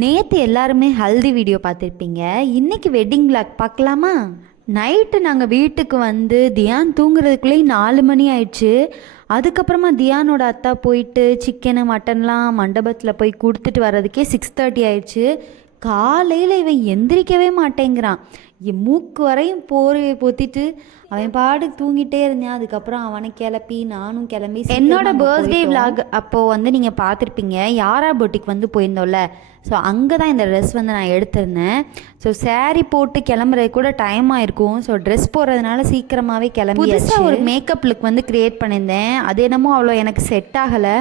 நேற்று எல்லாருமே ஹல்தி வீடியோ பார்த்துருப்பீங்க. இன்றைக்கி வெட்டிங் விளாக் பார்க்கலாமா? நைட்டு நாங்கள் வீட்டுக்கு வந்து தியான் தூங்குறதுக்குள்ளேயே 4 மணி ஆயிடுச்சு. அதுக்கப்புறமா தியானோட அத்தா போயிட்டு சிக்கனு மட்டன்லாம் மண்டபத்தில் போய் கொடுத்துட்டு வர்றதுக்கே 6:30 ஆயிடுச்சு. காலையில் இவன் எந்திரிக்கவே மாட்டேங்கிறான். என் மூக்கு வரையும் போர்வையை பொத்திட்டு அவன் பாட்டுக்கு தூங்கிட்டே இருந்தேன். அதுக்கப்புறம் அவனை கிளப்பி நானும் கிளம்பி என்னோட பர்த்டே விலாக் அப்போது வந்து நீங்கள் பார்த்துருப்பீங்க. யாரா பொட்டிக்கு வந்து போயிருந்தோம்ல, ஸோ அங்கே தான் இந்த ட்ரெஸ் வந்து நான் எடுத்திருந்தேன். ஸோ சாரீ போட்டு கிளம்புறது கூட டைம் ஆகிருக்கும். ஸோ ட்ரெஸ் போடுறதுனால சீக்கிரமாகவே கிளம்பி புதுசாக ஒரு மேக்கப் லுக் வந்து க்ரியேட் பண்ணியிருந்தேன். அது என்னமோ அவ்வளோ எனக்கு செட் ஆகலை.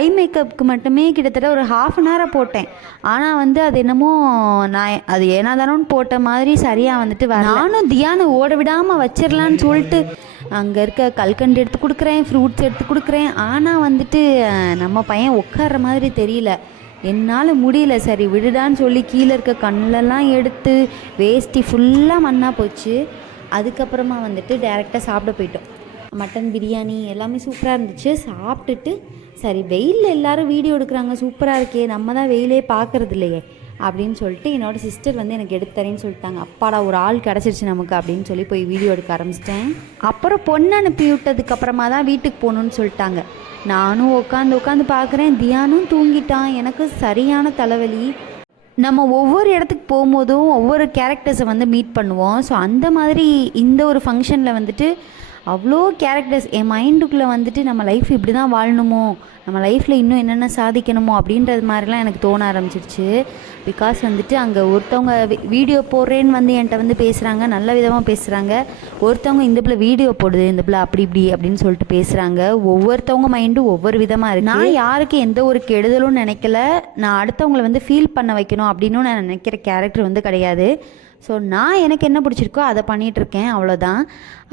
ஐ மேக்கப்புக்கு மட்டுமே கிட்டத்தட்ட ஒரு ½ போட்டேன். ஆனால் வந்து அது என்னமோ நான் அது ஏனாதானோன்னு போட்ட மாதிரி சரியாக வந்துட்டு நானும் தியானை ஓட விடாமல் வச்சிடலான்னு சொல்லிட்டு அங்கே இருக்க கல்கண்டு எடுத்து கொடுக்குறேன், ஃப்ரூட்ஸ் எடுத்து கொடுக்குறேன். ஆனால் வந்துட்டு நம்ம பையன் உட்கார்ற மாதிரி தெரியல. என்னால் முடியல, சரி விடுடான்னு சொல்லி கீழே இருக்க கண்ணெல்லாம் எடுத்து வேஷ்டி ஃபுல்லாக மண்ணாக போச்சு. அதுக்கப்புறமா வந்துட்டு டேரெக்டாக சாப்பிட போயிட்டோம். மட்டன் பிரியாணி எல்லாமே சூப்பராக இருந்துச்சு. சாப்பிட்டுட்டு சரி வெயிலில் எல்லோரும் வீடியோ எடுக்கிறாங்க, சூப்பராக இருக்கே, நம்ம தான் வெயிலே பார்க்குறது இல்லையே அப்படின்னு சொல்லிட்டு என்னோடய சிஸ்டர் வந்து எனக்கு எடுத்து தரேன்னு சொல்லிட்டாங்க. அப்பாடா ஒரு ஆள் கிடச்சிருச்சு நமக்கு அப்படின்னு சொல்லி போய் வீடியோ எடுக்க ஆரம்பிச்சிட்டேன். அப்புறம் பொண்ணு அனுப்பி விட்டதுக்கப்புறமா தான் வீட்டுக்கு போகணுன்னு சொல்லிட்டாங்க. நானும் உட்காந்து பார்க்குறேன். தியானும் தூங்கிட்டான். எனக்கு சரியான தலைவலி. நம்ம ஒவ்வொரு இடத்துக்கு போகும்போதும் ஒவ்வொரு கேரக்டர்ஸை வந்து மீட் பண்ணுவோம். ஸோ அந்த மாதிரி இந்த ஒரு ஃபங்க்ஷனில் வந்துட்டு அவ்வளோ கேரக்டர்ஸ் என் மைண்டுக்குள்ளே வந்துட்டு நம்ம லைஃப் இப்படி தான் வாழணுமோ, நம்ம லைஃப்பில் இன்னும் என்னென்ன சாதிக்கணுமோ அப்படின்றது மாதிரிலாம் எனக்கு தோண ஆரம்பிச்சிருச்சு. பிகாஸ் வந்துட்டு அங்கே ஒருத்தவங்க வீடியோ போடுறேன்னு வந்து என்கிட்ட வந்து பேசுகிறாங்க, நல்ல விதமாக பேசுகிறாங்க. ஒருத்தவங்க இந்த பிள்ளை வீடியோ போடுது, இந்த பிள்ளை அப்படி இப்படி அப்படின்னு சொல்லிட்டு பேசுகிறாங்க. ஒவ்வொருத்தவங்க மைண்டும் ஒவ்வொரு விதமாக இருக்குது. நான் யாருக்கு எந்த ஒரு கெடுதலும் நினைக்கல. நான் அடுத்தவங்களை வந்து ஃபீல் பண்ண வைக்கணும் அப்படின்னு நான் நினைக்கிற கேரக்டர் வந்து கிடையாது. ஸோ நான் எனக்கு என்ன பிடிச்சிருக்கோ அதை பண்ணிகிட்ருக்கேன், அவ்வளோதான்.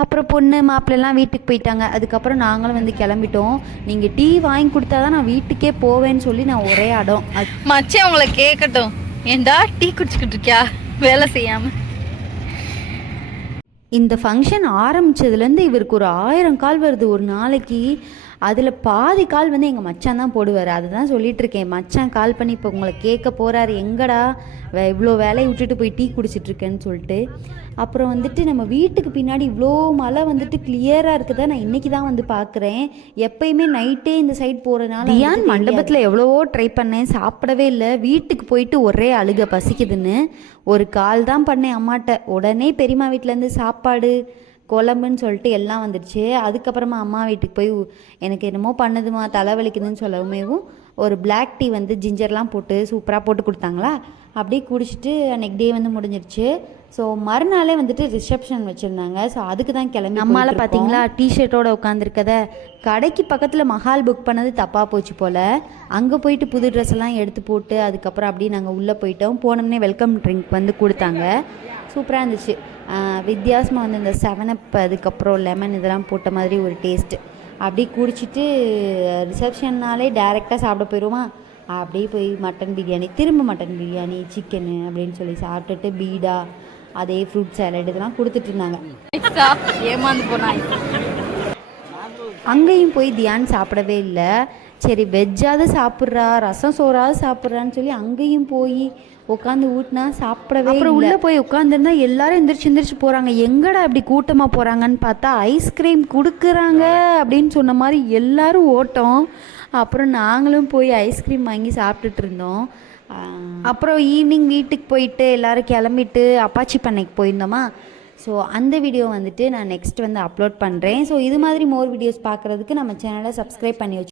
அப்புறம் பொண்ணு மாப்பிள்ளெல்லாம் வீட்டுக்கு போயிட்டாங்க. அதுக்கப்புறம் நாங்களும் வந்து கிளம்பிட்டோம். நீங்கள் டீ வாங்கி கொடுத்தா தான் நான் வீட்டுக்கே போவேன்னு சொல்லி நான் ஒரே இடம் மச்சே உங்களை கேட்கட்டும். ஏண்டா டீ குடிச்சிக்கிட்டு இருக்கியா வேலை செய்யாமல்? இந்த ஃபங்க்ஷன் ஆரம்பித்ததுலேருந்து இவருக்கு ஒரு 1000 கால் வருது ஒரு நாளைக்கு. அதில் பாதி கால் வந்து எங்கள் மச்சான் தான் போடுவார். அதை தான் சொல்லிகிட்ருக்கேன். மச்சான் கால் பண்ணி இப்போ உங்களை கேட்க போகிறாரு, எங்கடா இவ்வளோ வேலையை விட்டுட்டு போய் டீ குடிச்சிட்ருக்கேன்னு சொல்லிட்டு. அப்புறம் வந்துட்டு நம்ம வீட்டுக்கு பின்னாடி இவ்வளோ மழை வந்துட்டு கிளியராக இருக்குதா நான் இன்றைக்கி தான் வந்து பார்க்குறேன். எப்பயுமே நைட்டே இந்த சைட் போகிறதுனால தியான் மண்டபத்தில் எவ்வளவோ ட்ரை பண்ணேன், சாப்பிடவே இல்லை. வீட்டுக்கு போயிட்டு ஒரே அழுக பசிக்குதுன்னு ஒரு கால் தான் பண்ணேன் அம்மாட்ட. உடனே பெரியம்மா வீட்டிலேருந்து சாப்பாடு குழம்புன்னு சொல்லிட்டு எல்லாம் வந்துடுச்சு. அதுக்கப்புறமா அம்மா வீட்டுக்கு போய் எனக்கு என்னமோ பண்ணுதுமா தலைவலிக்குதுன்னு சொல்லவுமேவும் ஒரு பிளாக் டீ வந்து ஜிஞ்சர்லாம் போட்டு சூப்பராக போட்டு கொடுத்தாங்களா, அப்படியே குடிச்சிட்டு அன்றைக்கி டே வந்து முடிஞ்சிருச்சு. ஸோ மறுநாளே வந்துட்டு ரிசப்ஷன் வச்சுருந்தாங்க. ஸோ அதுக்கு தான் கிளம்பி நம்மளால் பார்த்தீங்களா டிஷர்ட்டோட உட்காந்துருக்கத. கடைக்கு பக்கத்தில் மஹால் புக் பண்ணது தப்பாக போச்சு போல். அங்கே போயிட்டு புது ட்ரெஸ் எல்லாம் எடுத்து போட்டு அதுக்கப்புறம் அப்படியே நாங்கள் உள்ளே போயிட்டோம். போனோம்னே வெல்கம் ட்ரிங்க் வந்து கொடுத்தாங்க. சூப்பராக இருந்துச்சு. வித்தியாசமாக வந்து இந்த 7up அதுக்கப்புறம் லெமன் இதெல்லாம் போட்ட மாதிரி ஒரு டேஸ்ட்டு. அப்படியே குடிச்சிட்டு ரிசப்ஷன்னாலே டேரெக்டாக சாப்பிட போயிடுவோமா. அப்படியே போய் மட்டன் பிரியாணி, திரும்ப மட்டன் பிரியாணி, சிக்கனு அப்படின்னு சொல்லி சாப்பிட்டுட்டு பீடா, அதே ஃப்ரூட் சாலட் இதெல்லாம் கொடுத்துட்டு இருந்தாங்க. ஏமாந்து போனாய். அங்கேயும் போய் தியான் சாப்பிடவே இல்லை. சரி வெஜ்ஜாவது சாப்பிட்றா, ரசம் சோறாவது சாப்பிட்றான்னு சொல்லி அங்கேயும் போய் உட்காந்து ஊட்டினா சாப்பிடவே. அப்புறம் உள்ளே போய் உட்காந்துருந்தா எல்லாரும் எந்திரிச்சு போகிறாங்க. எங்கடா இப்படி கூட்டமாக போகிறாங்கன்னு பார்த்தா ஐஸ்கிரீம் கொடுக்குறாங்க அப்படின்னு சொன்ன மாதிரி எல்லாரும் ஓட்டோம். அப்புறம் நாங்களும் போய் ஐஸ்கிரீம் வாங்கி சாப்பிட்டுட்டு இருந்தோம். அப்புறம் ஈவினிங் வீட்டுக்கு போயிட்டு எல்லோரும் கிளம்பிட்டு அப்பாச்சி பண்ணைக்கு போயிருந்தோமா. ஸோ அந்த வீடியோ வந்துட்டு நான் நெக்ஸ்ட் வந்து அப்லோட் பண்ணுறேன். ஸோ இது மாதிரி மோர் வீடியோஸ் பார்க்குறதுக்கு நம்ம சேனலை சப்ஸ்கிரைப் பண்ணி வச்சு